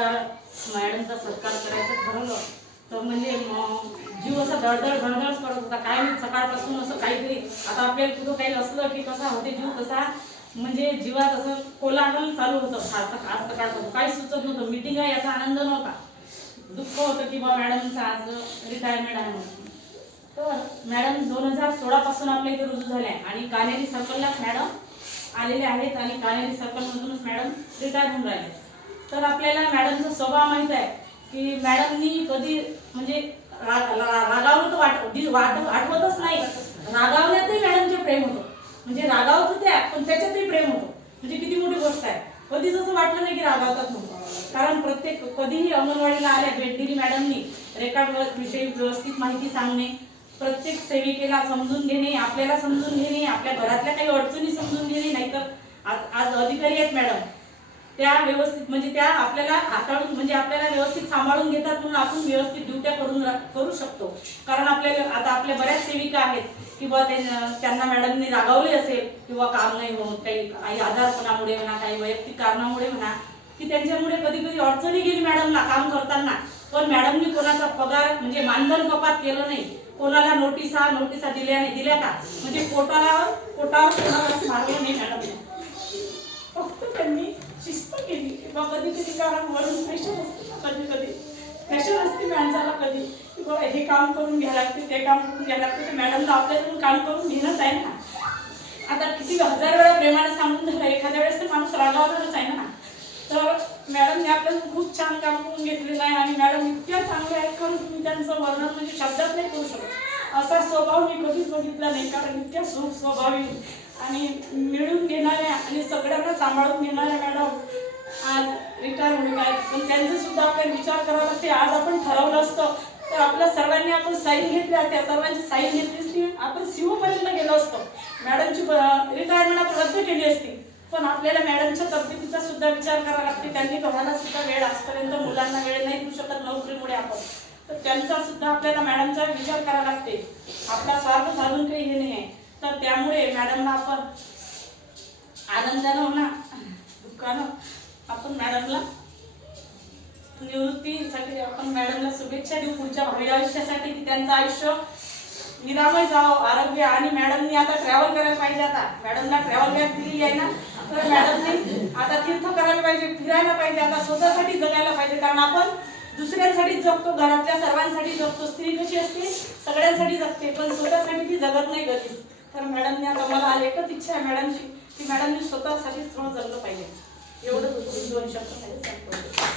मॅडमचा सत्कार करायचं ठरवलं तर म्हणजे जीव असा दळदळ धडधड करत होता. काय मी सकाळपासून असं काहीतरी आता आपल्याला कुठं काही असलं की कसा होते जीव कसा म्हणजे जीवात असं कोलाहल चालू होतं. आज सकाळपासून काही सुचत नव्हतं. मीटिंग आहे याचा आनंद नव्हता. दुःख होतं की बा मॅडमचा आज रिटायरमेंट आहे म्हणून. तर मॅडम 2016 पासून आपल्या इथे रुजू झाल्या आणि कानेरी सर्कललाच मॅडम आलेले आहेत आणि कानेरी सर्कलमधूनच मॅडम रिटायर होऊन राहिले. तर आपल्याला मॅडमचा स्वभाव माहीत आहे की मॅडमनी कधी म्हणजे रागावलं तर आठवतच नाही. रागावण्यातही मॅडमचे प्रेम होतं. म्हणजे रागावत होत्या पण त्याच्यातही प्रेम होतं. म्हणजे किती मोठी गोष्ट आहे. कधीच असं वाटलं नाही की रागावतात म्हणून. कारण प्रत्येक कधीही अंगणवाडीला आल्या भेट दिली मॅडमनी. रेकॉर्ड विषयी व्यवस्थित माहिती सांगणे, प्रत्येक सेविकेला समजून घेणे, आपल्याला समजून घेणे, आपल्या घरातल्या काही अडचणी समजून घेणे. नाहीतर आज अधिकारी आहेत मॅडम त्या व्यवस्थित म्हणजे त्या आपल्याला हाताळून म्हणजे आपल्याला व्यवस्थित सांभाळून घेतात म्हणून आपण व्यवस्थित ड्युट्या करू शकतो. कारण आपल्याला आता आपल्या बऱ्याच सेविका आहेत किंवा त्यांना मॅडमनी रागावले असेल किंवा काम नाही होत काही आजारपणामुळे म्हणा काही वैयक्तिक कारणामुळे म्हणा की त्यांच्यामुळे कधी कधी अडचणी गेली मॅडमला काम करताना. पण मॅडमनी कोणाचा पगार म्हणजे मानधन कपात केलं नाही. कोणाला नोटिसा दिल्या का म्हणजे पोटावर कोणालाच मारलं नाही मॅडमने. फक्त त्यांनी शिस्त केली. किंवा कधी कधी कारण वरून प्रेशर असते कधी प्रेशर असते माणसाला कधी की बाबा हे काम करून घ्यायला लागते ते काम करून घ्यायला लागते. तर मॅडमला आपल्याकडून काम करून घेणंच आहे ना. आता किती हजार वेळा प्रेमाने सांगून झालं एखाद्या वेळेस तर माणूस रागावणारच आहे ना. तर मॅडमने आपल्याला खूप छान काम करून घेतलेलं आहे आणि मॅडम इतक्या चांगल्या आहेत कारण तुम्ही त्यांचं वर्णन म्हणजे शब्दात नाही करू शकत. असा स्वभाव मी कधीच बघितला नाही. कारण इतक्या स्वभावी आणि मिळून घेणाऱ्या आणि सगळ्यांना सांभाळून घेणाऱ्या मॅडम आज रिटायर होऊन आहेत. पण त्यांचा सुद्धा आपल्याला विचार करावा लागते. आज आपण ठरवलं असतं तर आपल्या सर्वांनी आपण साईन घेतल्या त्या सर्वांची साईन घेतली असती. आपण सीओपर्यंत गेलो असतो. मॅडमची रिटायरमेंट आपण रद्द केली असती. पण आपल्याला मॅडमच्या तब्येतीचा सुद्धा विचार करावा लागते. त्यांनी घराला सुद्धा वेळ आजपर्यंत मुलांना वेळ नाही देऊ शकत नोकरीमुळे आपण. तर त्यांचा सुद्धा आपल्याला मॅडमचा विचार करावा लागते. आपला स्वार्थ साधून काही हे नाही आहे. तर त्यामुळे मॅडमला आपण आनंदानं म्हणा दुःखानं आपण मॅडमला निवृत्तीसाठी आपण मॅडमला शुभेच्छा देऊ पुढच्या भावी आयुष्यासाठी की त्यांचं आयुष्य निरामय जावं आरोग्य. आणि मॅडमनी आता ट्रॅव्हल करायला पाहिजे. आता मॅडमला ट्रॅव्हल गॅप दिलेली आहे ना तर मॅडमने आता तीर्थ करायला पाहिजे फिरायला पाहिजे. आता स्वतःसाठी जगायला पाहिजे. कारण आपण दुसऱ्यांसाठी जगतो घरातल्या सर्वांसाठी जगतो. स्त्री कशी असते सगळ्यांसाठी जगते पण स्वतःसाठी ती जगत नाही कधीच. तर मॅडमने आता मला एकच इच्छा आहे मॅडमची की मॅडमनी स्वतःसाठी थोडं जगलं पाहिजे. एवढंच 2 शब्द सांगतो.